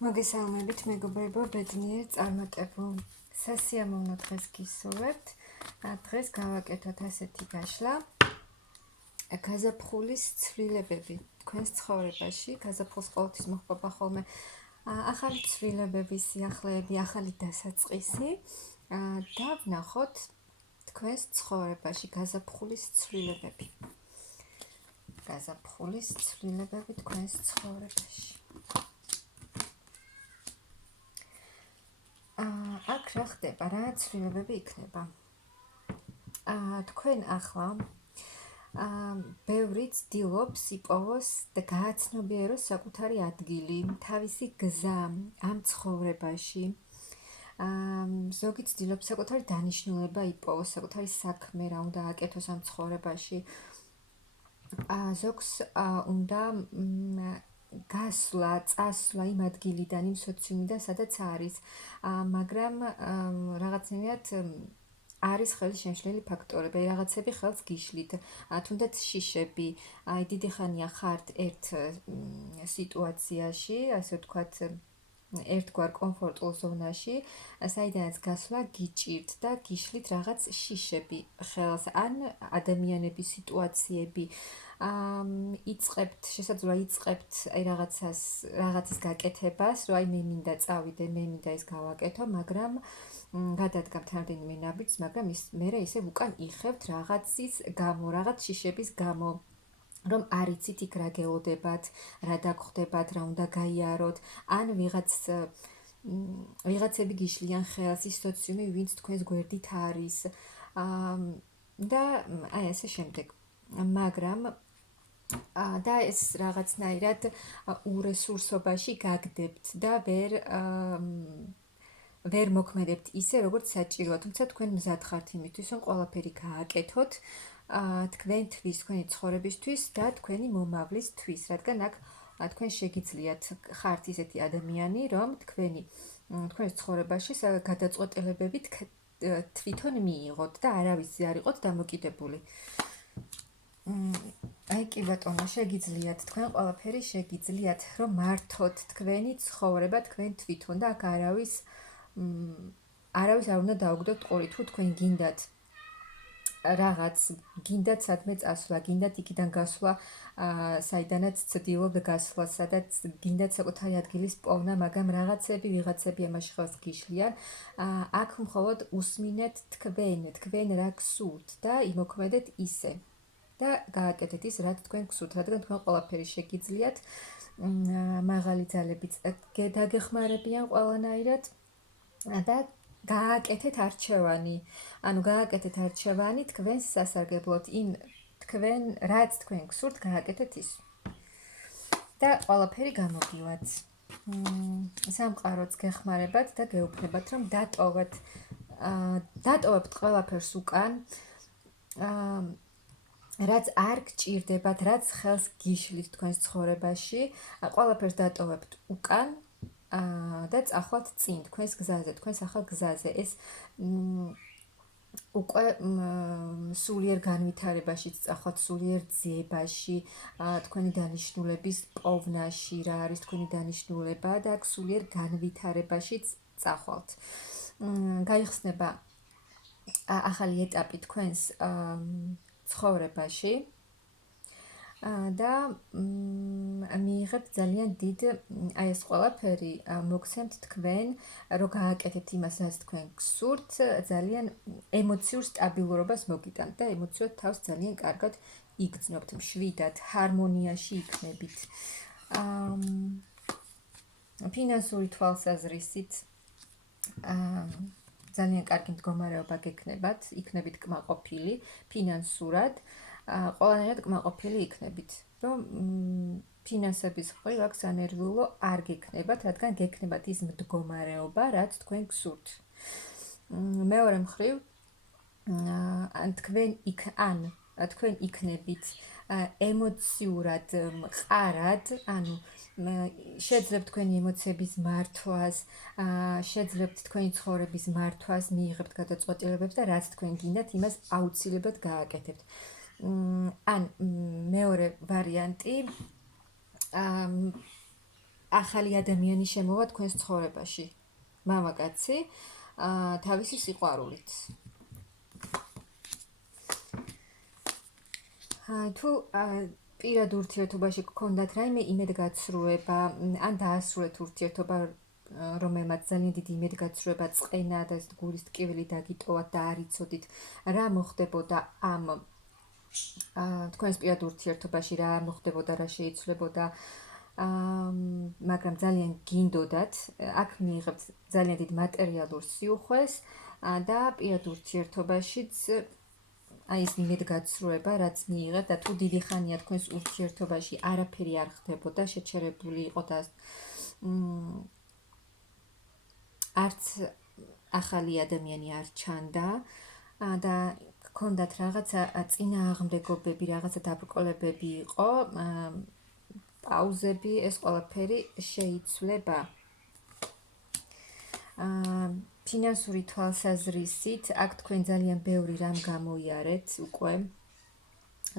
მოგესალმებით, მეგობრებო, ბედნიერ წარმატებულ სასიამოვნო დღეს გისურვებთ. დღეს გავაკეთოთ ასეთი გაშლა. გაზაფხულის ცვლილებები თქვენს ცხოვრებაში, გაზაფხულს ყოველთვის მოხდება ხოლმე ახალი ცვლილებები, სიახლეები, ახალი დასაწყისი და ვნახოთ თქვენს ცხოვრებაში გაზაფხულის ცვლილებები. გაზაფხულის ცვლილებები თქვენს ცხოვრებაში. აქ რა ხდება, რა ცვლილებები იქნება? თქვენ ახლა ბევრი ცდილობს იპოვოს და გააცნობიეროს საკუთარი ადგილი, თავისი გზა ამ ცხოვრებაში. ზოგი ცდილობს საკუთარი დანიშნულება იპოვოს, საკუთარი საქმე რა უნდა აკეთოს ამ ცხოვრებაში. ზოგს უნდა გასვლა, წასვლა იმ ადგილიდან, იმ სოციუმიდან, სადაც არის, მაგრამ რაღაცნაირად არის ხელის შემშლელი ფაქტორები, რაღაცები ხელს გიშლით, თუნდაც შიშები, დიდი ხანია ხართ ერთ სიტუაციაში, ასე ვთქვათ, ერთგვარ კომფორტულ ზონაში, საიდანაც გასვლა გიჭირთ და გიშლით რაღაც შიშები ხელს, ან ადამიანების სიტუაციები. იწყებთ, შესაძლოა იწყებთ რაღაცის გაკეთებას, რომ აი მე მინდა წავიდე, მე მინდა ეს გავაკეთო, მაგრამ გადადგამთ რამდენიმე ნაბიჯს, მაგრამ მერე ისევ უკან იხევთ რაღაცის გამო, რაღაც შიშების გამო, რომ არ იცით იქ რა გელოდებათ, რა დაგხვდებათ, რა უნდა გაიაროთ, ან ვიღაცები გიშლიან ხელს, ის სოციუმი, ვინც თქვენს გვერდით არის და აი ასე შემდეგ. მაგრამ და ეს რაღაცნაირად ურესურსობაში გაგდებთ და ვერ მოქმედებთ ისე, როგორც საჭიროა, თუმცა თქვენ მზად ხართ იმისთვის, რომ ყველაფერი გააკეთოთ თქვენთვის, თქვენი ცხოვრებისთვის და თქვენი მომავლისთვის, რადგან აქ თქვენ შეგიძლიათ ხართ ისეთი ადამიანი, რომ თქვენს ცხოვრებაში გადაწყვეტილებებით თვითონ მიიღოთ და არავისი არ იყოთ დამოკიდებული. აი კი ბატონო, შეგიძლიათ, თქვენ ყველაფერი შეგიძლიათ, რომ მართოთ თქვენი ცხოვრება თქვენ თვითონ და აქ არავის არ უნდა დაუგდოთ ყური, თუ თქვენ გინდათ რაღაც, გინდათ სადმე წასვლა, გინდათ იქიდან გასვლა, საიდანაც ცდილობ გასვლა, სადაც გინდათ საკუთარი ადგილის პოვნა, მაგრამ ვიღაცები ამაში ხელს გიშლიან, აქ მხოლოდ უსმინეთ თქვენ რა გსურთ და იმოქმედეთ ისე. და გააკეთეთ ის, რაც თქვენ გსურთ, რადგან თქვენ ყველაფერი შეგიძლიათ, მაღალი ძალებიც დაგეხმარებიან ყველანაირად და გააკეთეთ არჩევანი. ანუ გააკეთეთ არჩევანი თქვენს სასარგებლოდ, რაც თქვენ გსურთ, გააკეთეთ ის. და ყველაფერი გამოგივათ. სამყაროც გეხმარებათ და გეუფლებათ, რომ დატოვებთ ყველაფერს უკან, რაც არ გჭირდებათ, რაც ხელს გიშლით თქვენს ცხოვრებაში, ყველაფერს დატოვებთ უკან და წახვალთ წინ თქვენს გზაზე, თქვენს ახალ გზაზე. ეს უკვე სულიერ განვითარებაშიც წახვალთ, სულიერ ძიებაში, თქვენი დანიშნულების პოვნაში, რა არის თქვენი დანიშნულება და აქ სულიერ განვითარებაშიც წახვალთ. გაიხსნება ახალი ეტაპი თქვენს ცხოვრებაში და მიიღებთ ძალიან დიდ აი ეს ყველაფერი მოგცემთ თქვენ, რომ გააკეთებთ იმას, რაც თქვენ გსურთ, ძალიან ემოციურ სტაბილურობას მოგიტანთ და ემოციურად თავს ძალიან კარგად იგრძნობთ, მშვიდად, ჰარმონიაში იქნებით. ფინანსური თვალსაზრისით ძალიან კარგი მდგომარეობა გექნებათ, იქნებით კმაყოფილი ფინანსურად, ყველანაირად კმაყოფილი იქნებით, რომ ფინანსების მხრივ აქ სანერვიულო არ გექნებათ, რადგან გექნებათ ის მდგომარეობა, რაც თქვენ გსურთ. მეორე მხრივ, თქვენ იქნებით ემოციურად მყარად, ანუ შეძლებთ თქვენი ემოციების მართვას, შეძლებთ თქვენი ცხოვრების მართვას, მიიღებთ გადაწყვეტილებებს და რაც თქვენ გინდათ, იმას აუცილებლად გააკეთებთ. ან მეორე ვარიანტი, ახალი ადამიანი შემოვა თქვენს ცხოვრებაში. მამაკაცი თავისი სიყვარულით. თუ პირად ურთიერთობაში გქონდათ რაიმე იმედგაცრუება, ან დაასრულეთ ურთიერთობა, რომელმაც ძალიან დიდი იმედგაცრუება წყენა და გულის ტკივილი დაგიტოვათ და არ იცოდით, რა მოხდებოდა ამ თქვენს პირად ურთიერთობაში, რა მოხდებოდა, რა შეიცვლებოდა, მაგრამ ძალიან გინდოდათ, აქ მიიღებთ ძალიან დიდ მატერიალურ სიუხვეს და პირად ურთიერთობაშიც აი ეს იმედგაცრუება, რაც მიიღებთ და თუ დიდი ხანია თქვენს ურთიერთობაში არაფერი არ ხდებოდა, შეჩერებული იყო და არც ახალი ადამიანი არ ჩანდა და გქონდათ რაღაცა წინააღმდეგობები, რაღაცა დაბრკოლებები იყო, პაუზები, ეს ყველაფერი შეიცვლება. ფინანსური თვალსაზრისით, აქ თქვენ ძალიან ბევრი რამ გამოიარეთ უკვე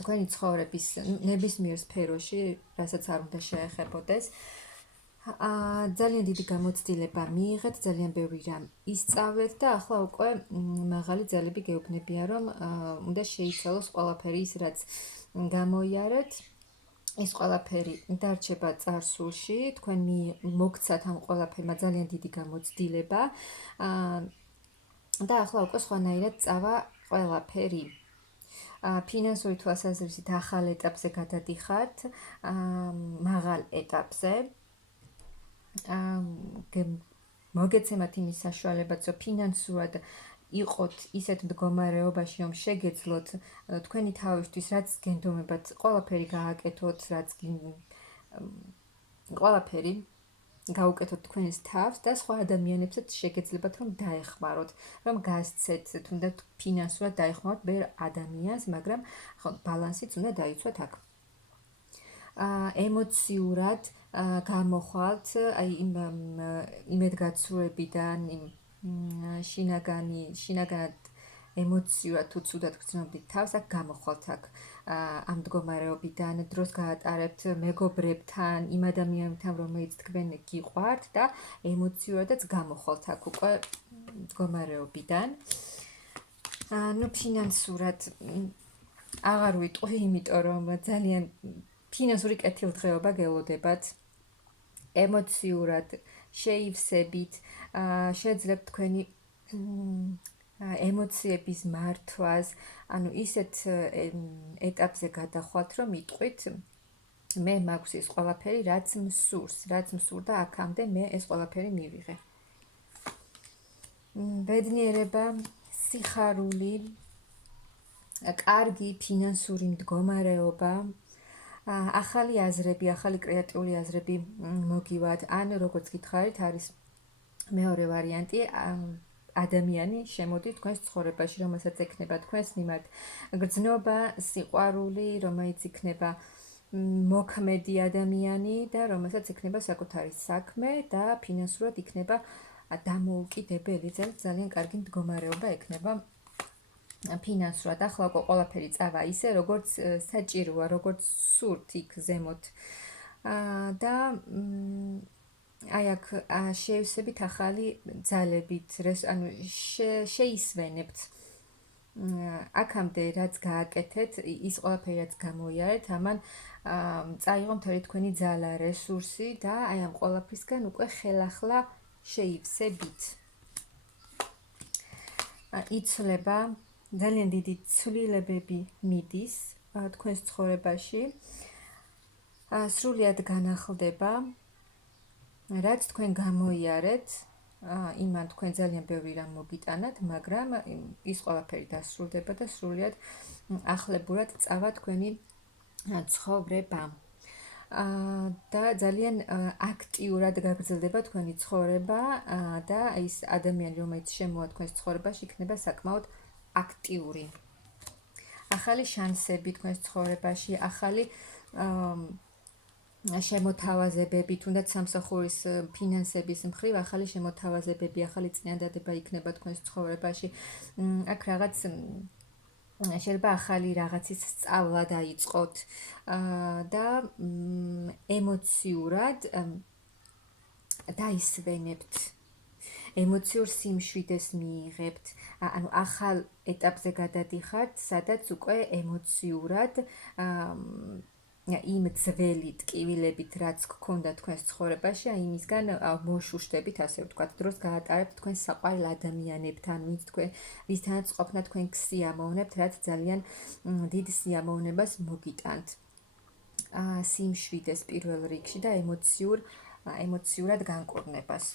თქვენი ცხოვრების ნებისმიერ სფეროში, რასაც არ უნდა შეეხებოდეს. ძალიან დიდი გამოცდილება მიიღეთ, ძალიან ბევრი რამ ისწავლეთ და ახლა უკვე მაღალი ძალები გეუბნებიან, რომ უნდა შეიცვალოს ყველაფერი ის, რაც გამოიარეთ. ეს ყველაფერი დარჩება წარსულში, თქვენ მოგცათ ამ ყველაფერმა ძალიან დიდი გამოცდილება და ახლა უკვე სხვანაირად წავა ყველაფერი. ფინანსური თვალსაზრისით ახალ ეტაპზე გადადიხართ, მაღალ ეტაპზე. მოგეცემათ იმის საშუალებაც, რომ ფინანსურად იყოთ ისეთ მდგომარეობაში, რომ შეგეძლოთ თქვენი თავისთვის, რაც გენდომებათ, ყველაფერი გააკეთოთ, რაც ყველაფერი გაუკეთოთ თქვენს თავს და სხვა ადამიანებსაც შეგეძლებათ, რომ დაეხმაროთ, რომ გასცეთ, თუნდაც ფინანსურად დაეხმაროთ ბევრ ადამიანს, მაგრამ ბალანსიც უნდა დაიცვათ აქ. ემოციურად გამოხვალთ, აი იმ იმედგაცრუებიდან, იმ შინაგანად ემოციურად თუ ცუდად გრძნობდით თავს, აქ გამოხვალთ აქ ამ მდგომარეობიდან, დროს გაატარებთ მეგობრებთან, იმ ადამიანებთან, რომელიც თქვენ გიყვართ და ემოციურადაც გამოხვალთ აქ უკვე მდგომარეობიდან. ფინანსურად აღარ ვიტყვი, იმიტომ რომ ძალიან ფინანსური კეთილდღეობა გელოდებათ. ემოციურად შეივსებით, შეძლებთ თქვენი ემოციების მართვას, ანუ ისეთ ეტაპზე გადახვალთ, რომ იტყვით, მე მაქვს ის ყველაფერი, რაც მსურდა აქამდე მე ეს ყველაფერი მივიღე. ბედნიერება, სიხარული, კარგი ფინანსური მდგომარეობა, ახალი აზრები, ახალი კრეატიული აზრები მოგივათ, ან როგორც გითხარით, არის მეორე ვარიანტი, ადამიანი შემოდის თქვენს ცხოვრებაში, რომელსაც ექნება თქვენს მიმართ გრძნობა, სიყვარული, რომელიც იქნება მოქმედი ადამიანი და რომელსაც ექნება საკუთარი საქმე და ფინანსურად იქნება დამოუკიდებელი, ძალიან კარგი მდგომარეობა ექნება ფინანსურად. ახლა უკვე ყველაფერი წავა ისე, როგორც საჭიროა, როგორც სურთ იქ ზემოთ და აი აქ შეივსებით ახალი ძალებით, ანუ შეისვენებთ აქამდე რაც გააკეთეთ, ის ყველაფერი რაც გამოიარეთ, ამან წაიღო მთელი თქვენი ძალა, რესურსი და აი ამ ყველაფრისგან უკვე ხელახლა შეივსებით. იცვლება, ძალიან დიდი ცვლილებები მიდის თქვენს ცხოვრებაში, სრულიად განახლდება, რაც თქვენ გამოიარეთ, იმან თქვენ ძალიან ბევრი რამ მოგიტანათ, მაგრამ ის ყველაფერი დასრულდება და სრულიად ახლებურად წავა თქვენი ცხოვრება. და ძალიან აქტიურად გაგრძელდება თქვენი ცხოვრება და ის ადამიანი, რომელიც შემოვა თქვენს ცხოვრებაში, იქნება საკმაოდ აქტიური. ახალი შანსები თქვენს ცხოვრებაში, ახალი შემოთავაზებები, თუნდაც სამსახურის ფინანსების მხრივ, ახალი შემოთავაზებები, ახალი წინადადება იქნება თქვენს ცხოვრებაში. აქ რაღაც შეიძლება ახალი რაღაცის სწავლა დაიწყოთ და ემოციურად დაისვენებთ, ემოციურ სიმშვიდეს მიიღებთ, ანუ ახალ ეტაპზე გადადიხართ, სადაც უკვე ემოციურად იმ ძველი ტკივილებით, რაც გქონდა თქვენს ცხოვრებაში, იმისგან მოშუშტებით, ასე ვთქვათ, დროს გაატარებთ თქვენ საყვარელ ადამიანებთან, ვისთანაც ყოფნა თქვენ გსიამოვნებთ, რაც ძალიან დიდ სიამოვნებას მოგიტანთ. სიმშვიდეს პირველ რიგში და ემოციურად განკურნებას.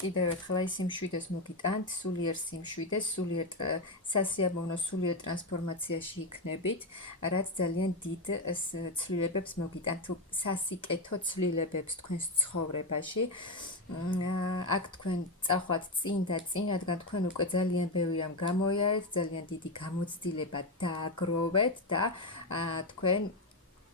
კიდევ ერთხელ აი სიმშვიდეს მოგიტანთ, სულიერ სიმშვიდეს, სულიერ სასიამოვნო სულიერ ტრანსფორმაციაში იქნებით, რაც ძალიან დიდ ცვლილებებს მოგიტანთ, სასიკეთო ცვლილებებს თქვენს ცხოვრებაში. აქ თქვენ წახვათ წინ და წინ, რადგან თქვენ უკვე ძალიან ბევრი რამ გამოიარეთ, ძალიან დიდი გამოცდილება დააგროვეთ და თქვენ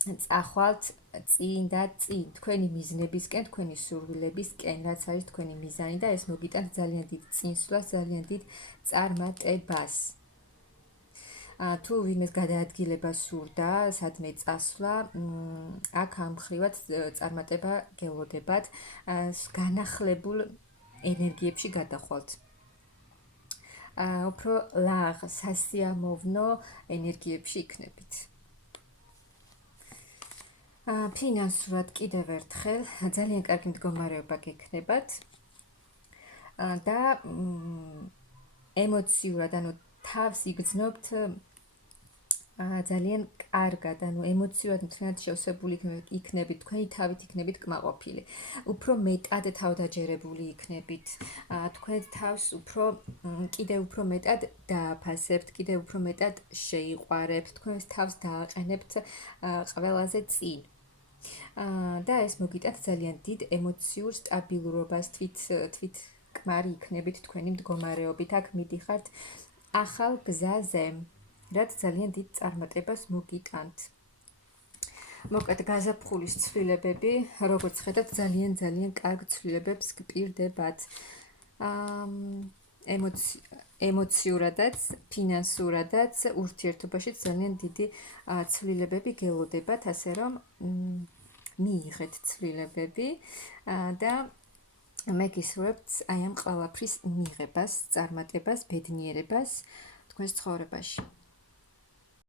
წახვალთ წინ და წინ, თქვენი მიზნებისკენ, თქვენი სურვილებისკენ, რაც არის თქვენი მიზანი და ეს მოგიტანთ ძალიან დიდ წინსვლას, ძალიან დიდ წარმატებას. თუ ვინმეს გადაადგილება სურდა, სადმე წასვლა, აქ ამ მხრივად წარმატება გელოდებათ, განახლებულ ენერგიებში გადახვალთ. უფრო ლაღ, სასიამოვნო ენერგიებში იქნებით. ფინანსურად კიდევ ერთხელ ძალიან კარგი მდგომარეობა გექნებათ და ემოციურად, ანუ თავს იგრძნობთ ძალიან კარგად, ანუ ემოციურად მთლიანად შევსებული იქნებით, თქვენი თავით იქნებით კმაყოფილი. უფრო მეტად თავდაჯერებული იქნებით. თქვენ თავს კიდევ უფრო მეტად დააფასებთ, კიდევ უფრო მეტად შეიყვარებთ, თქვენს თავს დააყენებთ ყველაზე წინ. და ეს მოგიტანთ ძალიან დიდ ემოციურ სტაბილურობას, თვით კმარი იქნებით თქვენი მდგომარეობით. აქ მიდიხართ ახალ გზაზე, რაც ძალიან დიდ წარმატებას მოგიტანთ. მოკლედ გაზაფხულის ცვლილებები, როგორც ხედავთ, ძალიან კარგ ცვლილებებს გპირდებათ. ემოციურადაც, ფინანსურადაც, ურთიერთობაში ძალიან დიდი ცვლილებები გელოდებათ, ასე რომ მიიღეთ ცვლილებები და მე გისურვებთ აი ამ ყველაფრის მიღებას, წარმატებას, ბედნიერებას თქვენს ცხოვრებაში.